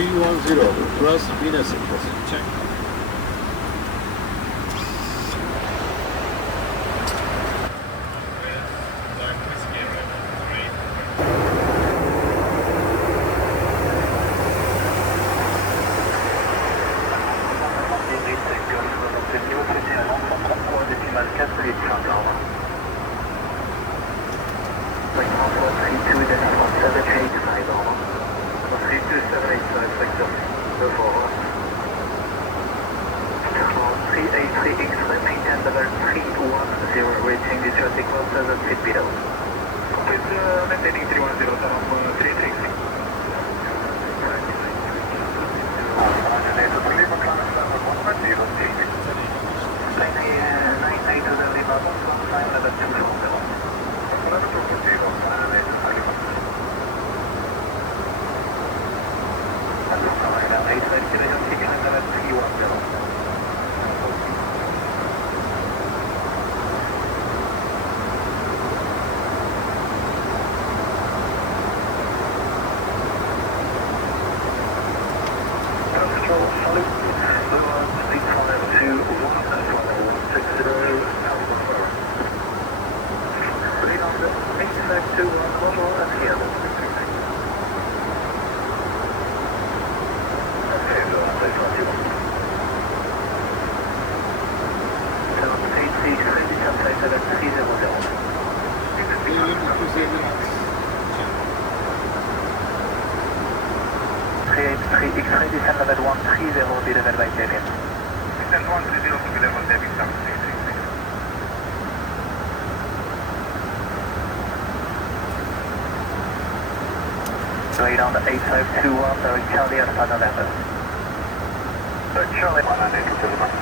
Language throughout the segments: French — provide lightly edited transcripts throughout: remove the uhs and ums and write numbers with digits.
310, cross Venus. Check. Radon 8521, Derek Charlie Alpha November. Charlie 192.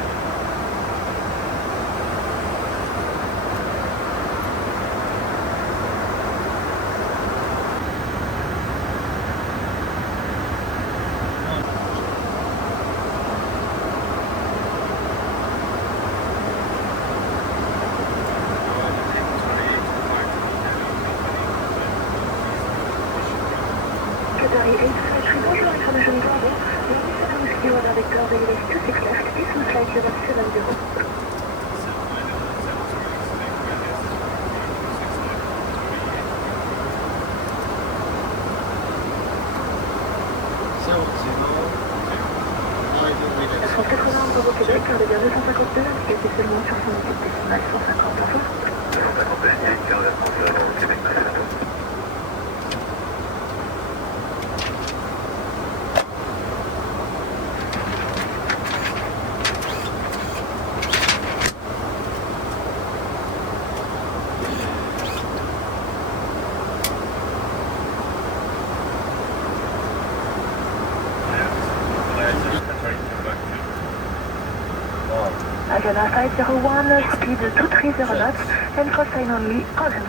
Agena 501, speed 230 knots, and call sign only,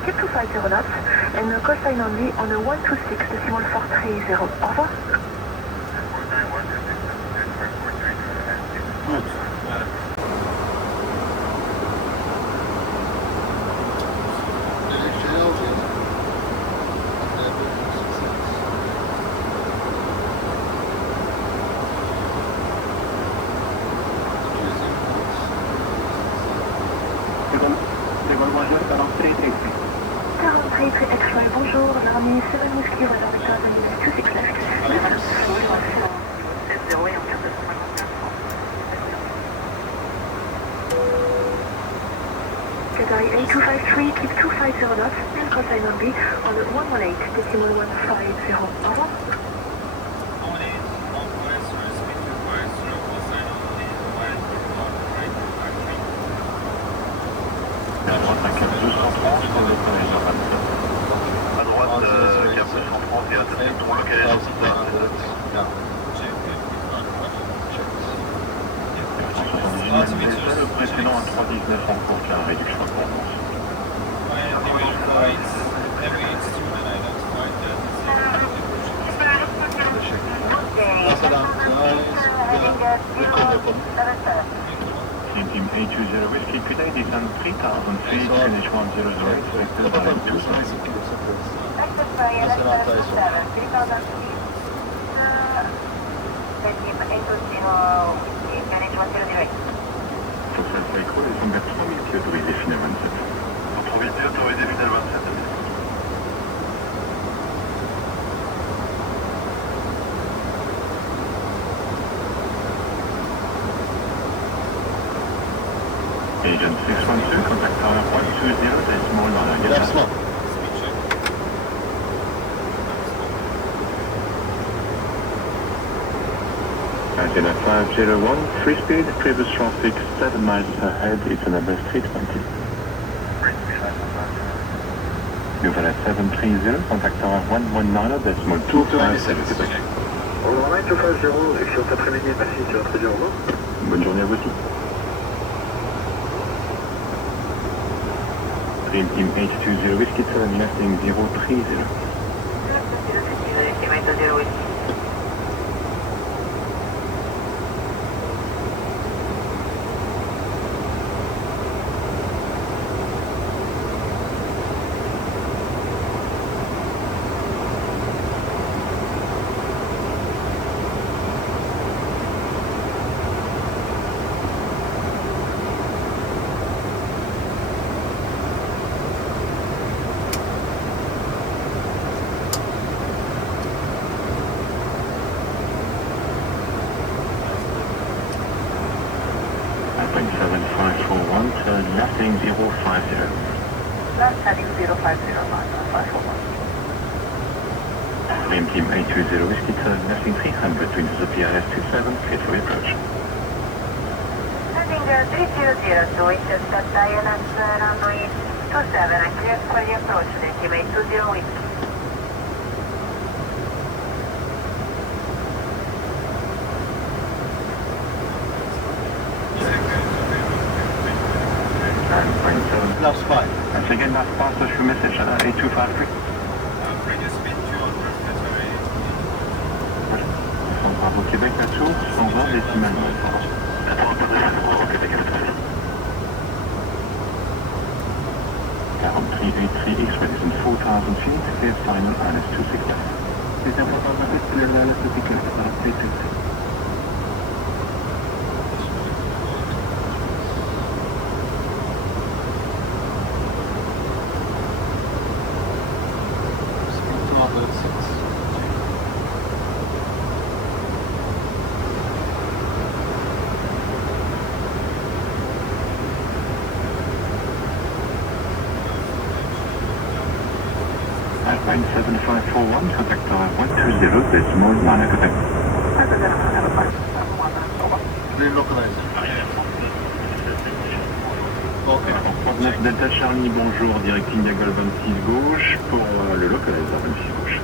keep 250 knots, and call sign only on a 126.430. Au revoir. Bonjour, l'armée 7 Whiskey, radar Victor, 26 left. Qatari 8253, keep 250 knots, and call sign only on 118.150. Au revoir. À droite, cap 230 et à tête pour localisation le précédent à 319 en cours qui a une réduction de contenance. Team A20 Whiskey, could I descend 3000 feet, finish 1008, expected by 2000? Sur ce micro, ils sont vers 3000 pieds autorisés final 27. Sur 3000 pieds autorisés final 27. Agent 612, contact tower 120, decimal on That's one. Antenna 501, free speed, previous traffic 7 miles ahead, it's a number 320. Nouvelle 730, contact tower 119, decimal 257. On en a 250, excellent après-midi, merci, tu vas très bien, au revoir. Bonne journée à vous aussi. Dream Team 820 Whiskey 7 lifting 030. Airplane 7541, turn lifting 050. Last heading 050, 541. Dream Team 820 Whiskey turn lifting 300 to the PRS 27, clear for approach. Heading 300 to Winchester INS runway 27, clear for the approach, team 820 Whiskey. Last 5. And again, last pass, a few message, 8253. Bravo Québec, la tour, 120 décimalement. 4383 X-ray is in 4,000 feet, clear final INS 260. C'est important de clear INS 260. Airplane 7541, contact tower 120, decimal 9 Quebec. Relocalize. Ok. 39 Delta Charlie, bonjour, directing Gaulle 26 gauche pour le localizer 26 gauche.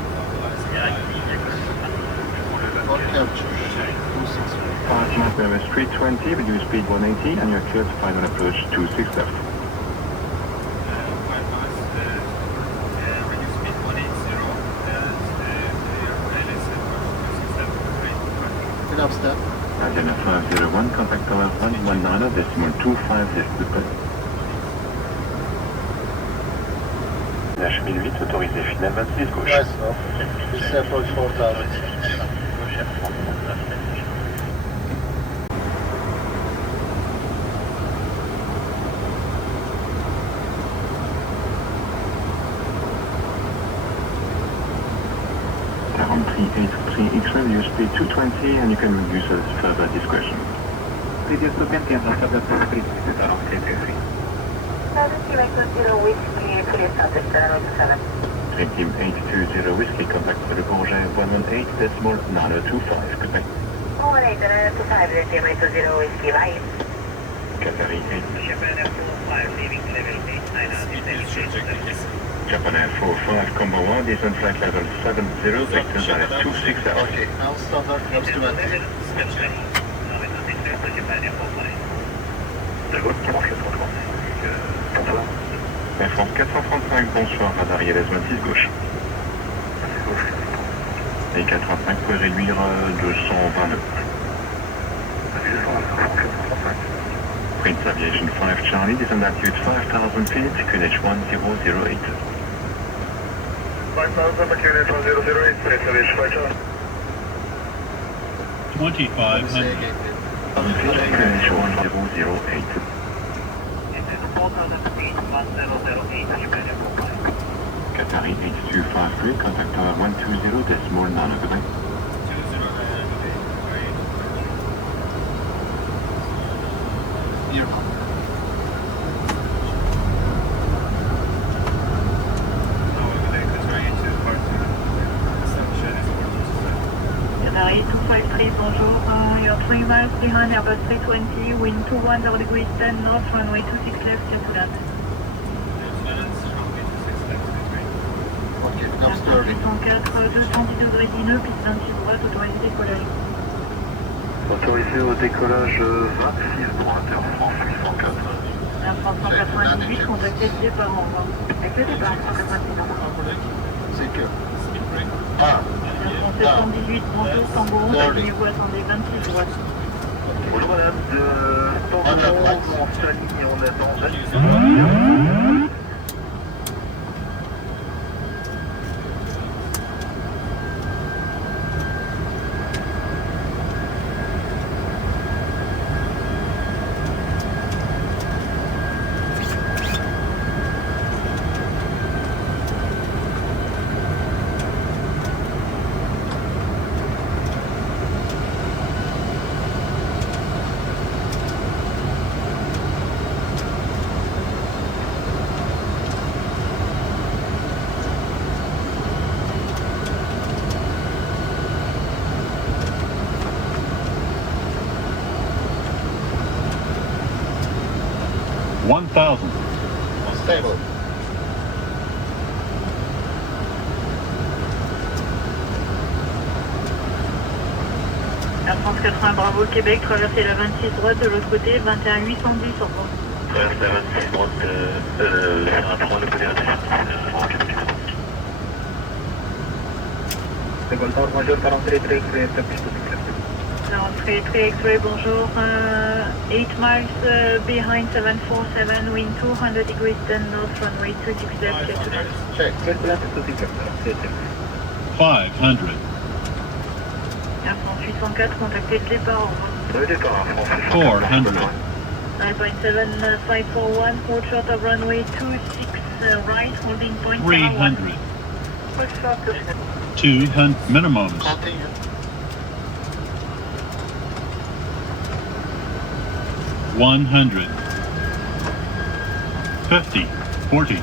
Not capture. 260. 5 miles per hour, 320, reduce speed 180, and you're clear to final approach 26 left. Get up step. Antenna 501, contact tower 119, decimal 250, goodbye. H1008, autorisé final 26 gauche. Nice enough. This approach 4000. X-ray, you speed 220 and you can reduce at further discretion. Team 820 Whiskey, fully established, runway 27. Dream Team 820 Whiskey, contact for the Bourget 118, decimal 9025, goodbye. 118, 925, team 820 Whiskey, bye. Cavalry 8. Japan Air 45, leaving level 89, Japan Air 45, combo 1, descent flight level 70, vector direct 26 out. Okay, now standard comes to Manhattan. Air France 435, bonsoir, radar ILS 26 gauche. Et 435 peut réduire 229. Prince Aviation 5 Charlie, descend altitude 5,000 feet, QNH 1008. 5000, QNH 1008, Prince Aviation 5 Charlie. 2,500. Finish 1008. Qatari H253, contact tower 120.9 Earmark. Qatari 253, bonjour. You're 3 miles behind Airbus 320, wind 210 degrees 10 north, runway 26 left, clear to land. Ok, pickup Sterling. 804, 210 degrés 19, piste 26 droite, autorisé décollage. Autorisé au décollage 26 droite, Air France 804. Air France 198, contactez le départ en revoir. Avec le départ 198 en revoir. Secure. Ah, Air France 718, Branco, Tango, attendez-vous, attendez 26 droite. Bonjour madame, de Tango, on s'aligne et on attend 26 droite. 1,000. stable. Air France 80, Bravo, Québec, traversez la 26 droite de l'autre côté, 21 810, au revoir. Traverse la 26 droite, faire un 3, le côté C'est bon, bonjour, 43 X-ray, L'entrée 3 X-ray, bonjour. 8 miles behind 747, wind 200 degrees 10 north, runway 26 left, clear to land. Check. 500. Air France 804, contactez le départ, au revoir. Le départ, France 400. Alpine 7541, hold short of runway 26 right, holding point 300. 200 minimums. Continue. $100. 50. 40.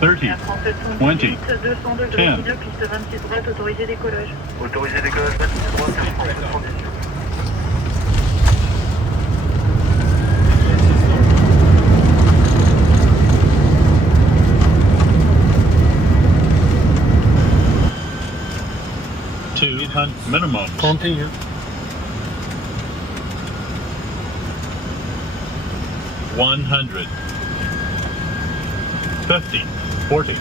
30. Air France 20. 718, 200 degrés 10. 19, piste 26 droite, autorisé décollage. Autorisé décollage 26 droite, Air France 718. Minimums. Continue. 100. 50. 40.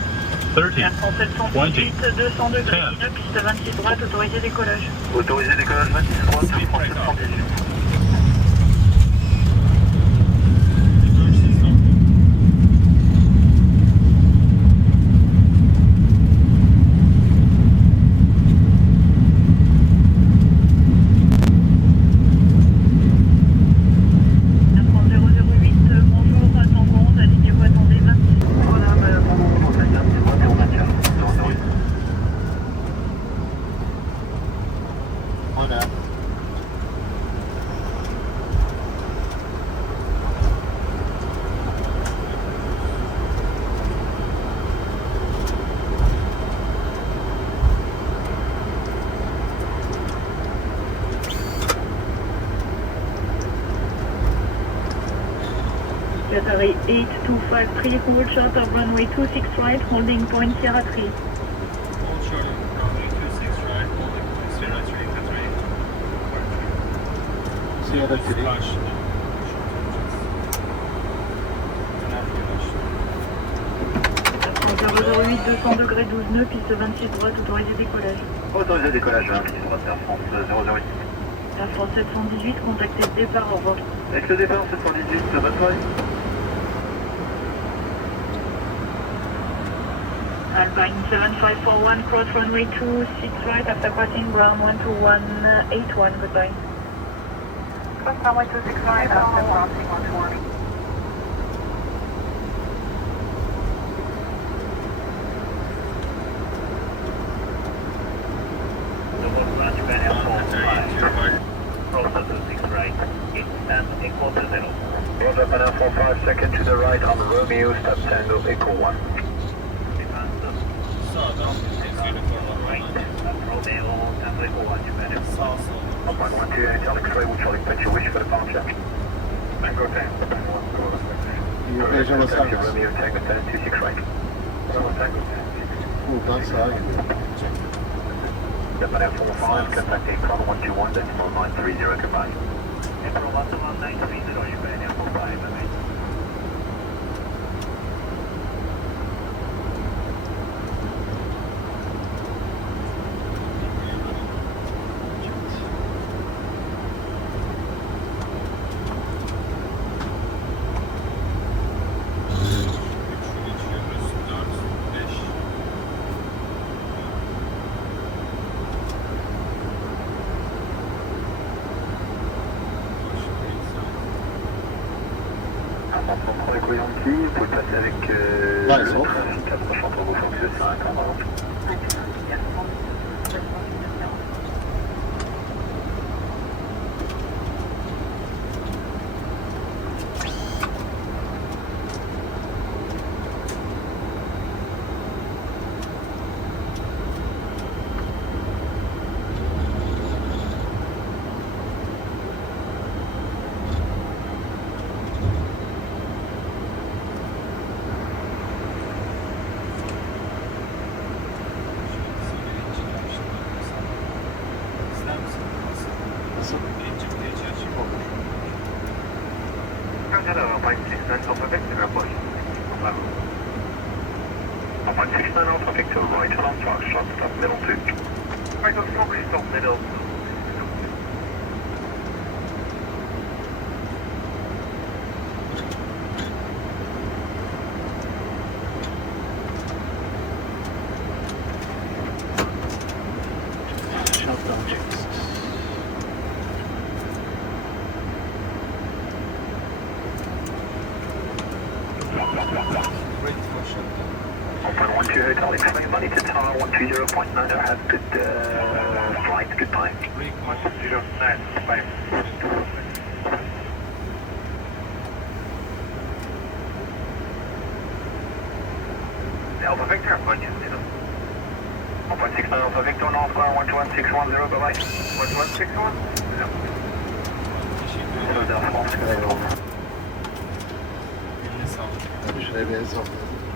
30. Air France 718, 200 degrés 19, piste 26 droite, autorisé décollage. Autorisé décollage 26 droite, Air France 718. Voilà. Qatari 8253, hold short of runway 26 right, holding point Sierra 3. Hold short of runway 26 right, holding point Sierra 3, Qatari. Sierra 3. Flash. Air France 008, 200 degrés 12 nœuds, piste 26 droite, autorisé décollage. Autorisé décollage 26 droite, Air France 008. Air France 718, contactez le départ, au revoir. Avec le départ 718, bonne soirée. Alpine 7541, cross runway 26 right after crossing ground 12181, goodbye. Southwest runway 265, after crossing 140. Roger 26 right, and equal to 0. Roger, Panam 45, second to the right on the Romeo, stop Tango, Echo 1. Sağdan uniform Right, olan Romeo, Tango, Echo 1, Japan. sağ sol. 112, Alex Ray, which I'll expect your wish for departure. Tango 10, Tango 1, Debriyaja basar mısın? Romeo, Tango 10, 26 right. Tango 10. Buradan sağa gidiyor. Japan 45, contact April 121, decimal 930, goodbye. April 11930, Japan 45, bye. Vous pouvez passer avec Ouais, ils sont. 4 chanteurs au fond du 5 en avant. Nasıl? Hello, 169 Alpha Victor, approach. 169 Alpha Victor, right on track, stop middle 2. Right on track, stop middle. Shutdown checks. Great for shutdown. 112 Hotel, explain money to tower 120.9, have good flight, goodbye. Break 109, bye. Alpha Victor, approach 169 Alpha Victor, North Square 121.610, bye-bye. 121.61? Yeah. Teşekkür ederim. Philadelphia, Moscow. Eline sağlık. Şuraya bir el sallayalım.